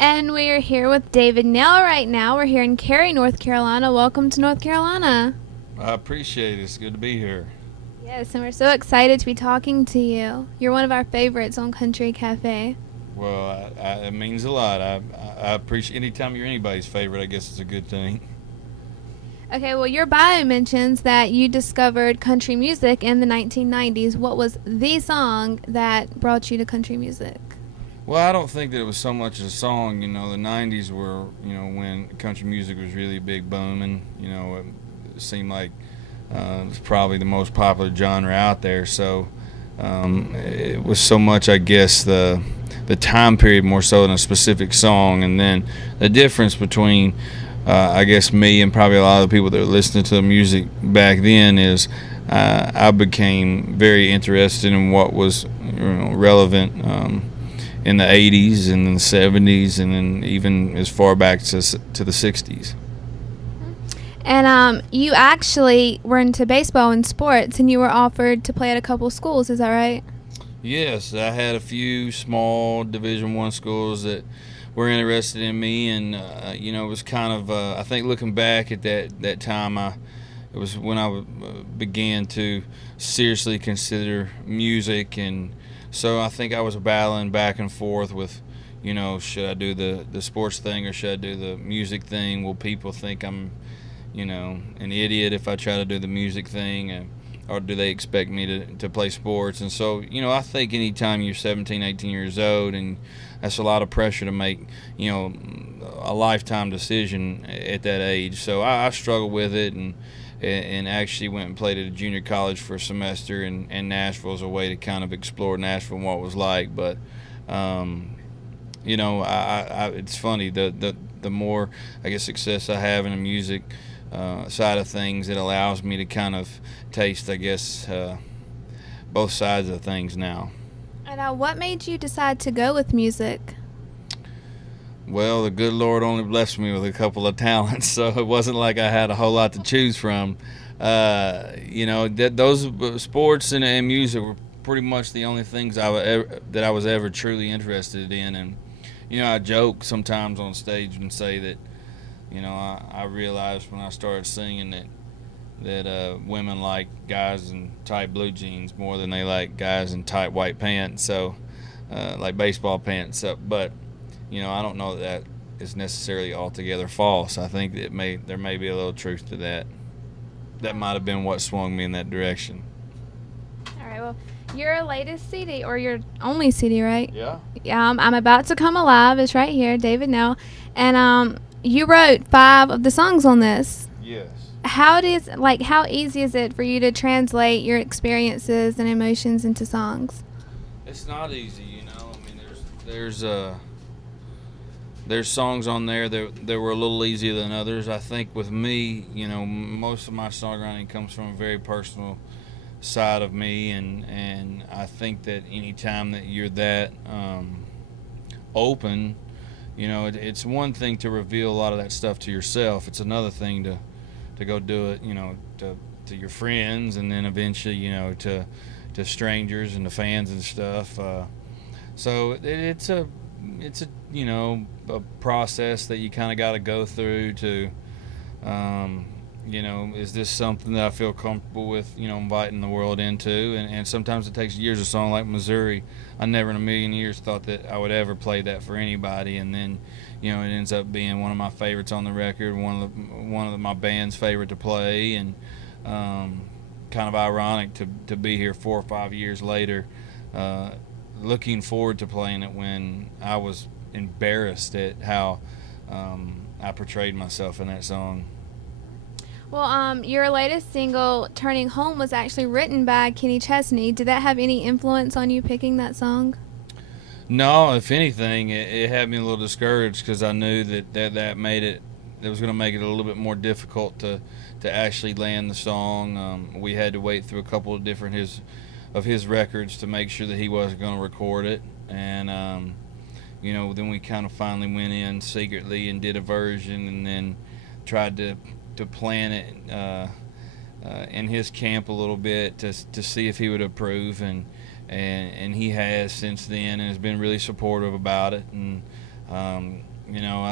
And we are here with David Nell right now. We're here in Cary, North Carolina. Welcome to North Carolina. I appreciate it. It's good to be here. Yes, and we're so excited to be talking to you. You're one of our favorites on Country Cafe. Well, it means a lot. I appreciate anytime you're anybody's favorite. I guess it's a good thing. Okay, well, your bio mentions that you discovered country music in the 1990s. What was the song that brought you to country music? Well, I don't think that it was so much a song. The '90s were when country music was really big booming. It seemed like it was probably the most popular genre out there. So it was so much, I guess, the time period more so than a specific song, and then the difference between I guess me and probably a lot of the people that were listening to the music back then is I became very interested in what was relevant in the 80s and in the 70s and then even as far back to the 60s. And you actually were into baseball and sports, and you were offered to play at a couple schools. Is that right? Yes, I had a few small Division I schools that were interested in me, and it was kind of I think looking back at that time, it was when I began to seriously consider music, and so I think I was battling back and forth with, should I do the sports thing or should I do the music thing? Will people think I'm, an idiot if I try to do the music thing? Or do they expect me to play sports? And so, I think anytime you're 17, 18 years old, and that's a lot of pressure to make, a lifetime decision at that age. So I struggled with it and actually went and played at a junior college for a semester in Nashville as a way to kind of explore Nashville and what it was like. But, it's funny, the more, I guess, success I have in the music side of things, it allows me to kind of taste, I guess, both sides of things now. And what made you decide to go with music? Well, the good Lord only blessed me with a couple of talents, so it wasn't like I had a whole lot to choose from. Those sports and music were pretty much the only things that I was ever truly interested in. And I joke sometimes on stage and say that I realized when I started singing that women like guys in tight blue jeans more than they like guys in tight white pants, so like baseball pants. But I don't know that is necessarily altogether false. I think there may be a little truth to that. That might have been what swung me in that direction. All right, well, your latest CD, or your only CD, right? Yeah. Yeah, I'm About to Come Alive. It's right here, David Nell. And you wrote 5 of the songs on this. Yes. How easy is it for you to translate your experiences and emotions into songs? It's not easy, I mean, there's songs on there that were a little easier than others. I think with me, most of my songwriting comes from a very personal side of me, and I think that any time that you're that open, it's one thing to reveal a lot of that stuff to yourself. It's another thing to go do it, to your friends, and then eventually, to strangers and to fans and stuff. So it's a a process that you kind of got to go through to, is this something that I feel comfortable with, inviting the world into? And sometimes it takes years. A song like Missouri, I never in a million years thought that I would ever play that for anybody, and then, it ends up being one of my favorites on the record, one of my band's favorite to play, and kind of ironic to be here 4 or 5 years later, looking forward to playing it when I was embarrassed at how I portrayed myself in that song. Well, your latest single, Turning Home, was actually written by Kenny Chesney. Did that have any influence on you picking that song? No, if anything, it had me a little discouraged because I knew that made it. It was going to make it a little bit more difficult to actually land the song. We had to wait through a couple of different of his records to make sure that he wasn't going to record it, and then we kind of finally went in secretly and did a version, and then tried to plan it in his camp a little bit to see if he would approve, and he has since then, and has been really supportive about it. And you know,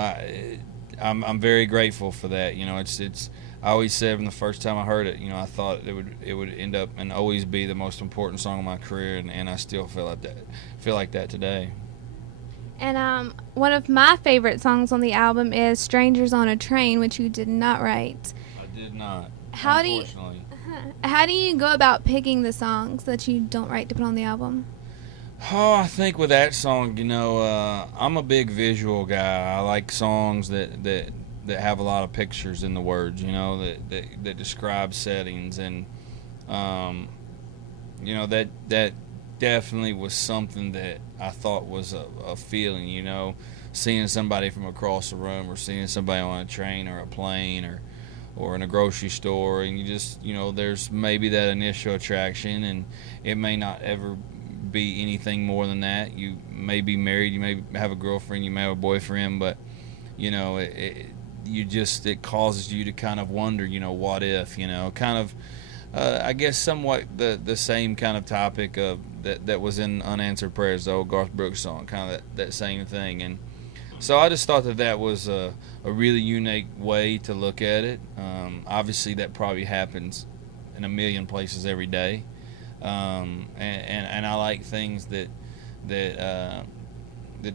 I'm very grateful for that. You know, it's I always said from the first time I heard it, you know, I thought it would end up and always be the most important song of my career, and I still feel like that today. And one of my favorite songs on the album is "Strangers on a Train," which you did not write. I did not, How do you unfortunately. how do you go about picking the songs that you don't write to put on the album? Oh, I think with that song, you know, I'm a big visual guy. I like songs that have a lot of pictures in the words, you know, that describe settings, and um, you know, that definitely was something that I thought was a feeling, you know, seeing somebody from across the room, or seeing somebody on a train or a plane, or in a grocery store, and you just, you know, there's maybe that initial attraction, and it may not ever be anything more than that. You may be married, you may have a girlfriend, you may have a boyfriend, but you know, it causes you to kind of wonder, you know, what if, you know, kind of, I guess somewhat the same kind of topic of that was in Unanswered Prayers, the old Garth Brooks song, kind of that same thing. And so I just thought that was a really unique way to look at it. Obviously, that probably happens in a million places every day, and I like things that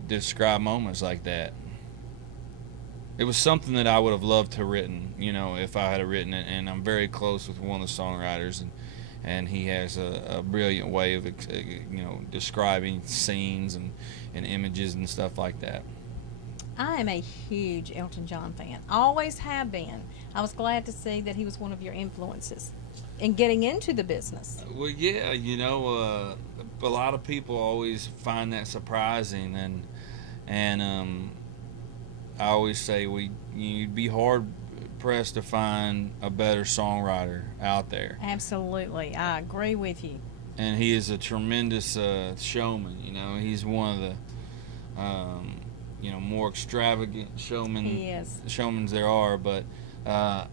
describe moments like that. It was something that I would have loved to have written, you know, if I had written it. And I'm very close with one of the songwriters, and he has a brilliant way of, you know, describing scenes and images and stuff like that. I am a huge Elton John fan. Always have been. I was glad to see that he was one of your influences in getting into the business. Well, yeah, you know, a lot of people always find that surprising, and I always say you'd be hard pressed to find a better songwriter out there. Absolutely. I agree with you. And he is a tremendous showman. You know, he's one of the you know, more extravagant He is. showmans there are. But I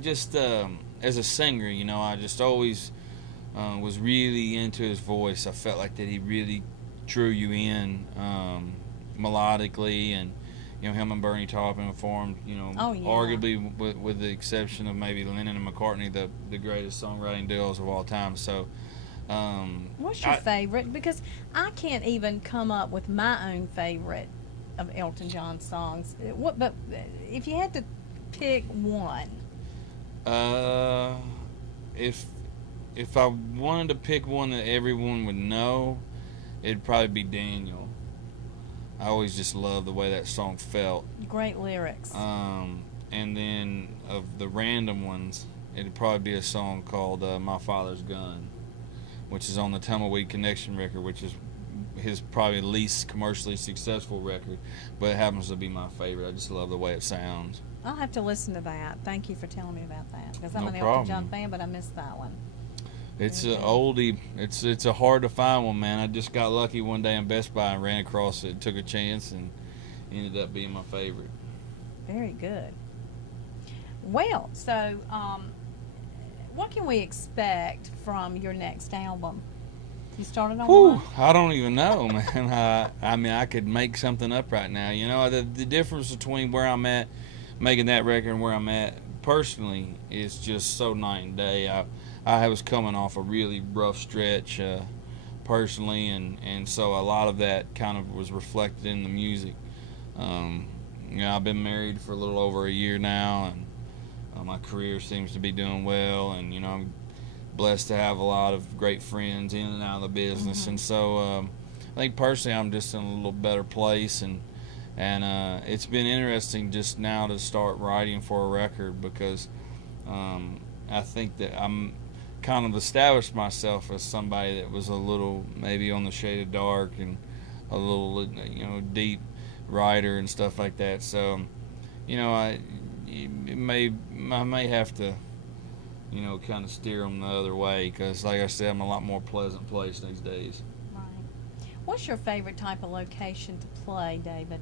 just as a singer, you know, I just always was really into his voice. I felt like that he really drew you in melodically, and you know, him and Bernie Taupin formed, you know, Oh, yeah. arguably with the exception of maybe Lennon and McCartney, the greatest songwriting duos of all time. So, What's your favorite? Because I can't even come up with my own favorite of Elton John songs. But if you had to pick one, uh, if if I wanted to pick one that everyone would know, it'd probably be Daniel. I always just loved the way that song felt. great lyrics. And then of the random ones, it'd probably be a song called "My Father's Gun," which is on the Tumbleweed Connection record, which is his probably least commercially successful record, but it happens to be my favorite. I just love the way it sounds. I'll have to listen to that. Thank you for telling me about that. Because I'm No an problem. Elton John fan, but I missed that one. It's an oldie. It's a hard to find one, man. I just got lucky one day in Best Buy and ran across it, took a chance, and ended up being my favorite. Very good. Well, so what can we expect from your next album? You started on Whew, one? I don't even know, man. I mean, I could make something up right now. You know, the difference between where I'm at making that record and where I'm at personally is just so night and day. I was coming off a really rough stretch personally, and so a lot of that kind of was reflected in the music. You know, I've been married for a little over a year now, and my career seems to be doing well, and you know, I'm blessed to have a lot of great friends in and out of the business, and so I think personally I'm just in a little better place, and it's been interesting just now to start writing for a record, because I think that I'm kind of established myself as somebody that was a little maybe on the shade of dark and a little, you know, deep writer and stuff like that. So, you know, I may have to, you know, kind of steer them the other way, because like I said, I'm a lot more pleasant place these days. Right. What's your favorite type of location to play, David?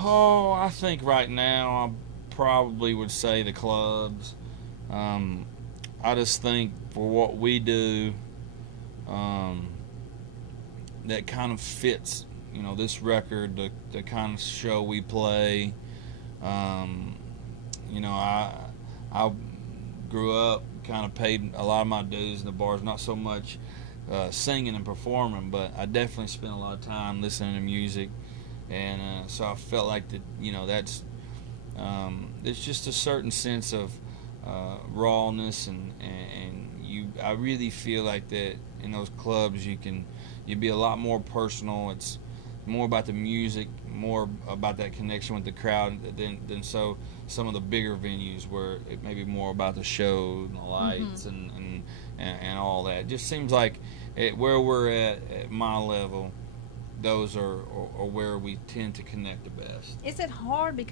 Oh, I think right now I probably would say the clubs. I just think for what we do, that kind of fits you know, this record, the kind of show we play. You know, I grew up, kind of paid a lot of my dues in the bars, not so much singing and performing, but I definitely spent a lot of time listening to music, and so I felt like that, you know, there's just a certain sense of rawness, and I really feel like that in those clubs you'd be a lot more personal. It's more about the music, more about that connection with the crowd than some of the bigger venues where it may be more about the show and the lights and all that. It just seems like where we're at my level, those are where we tend to connect the best. Is it hard because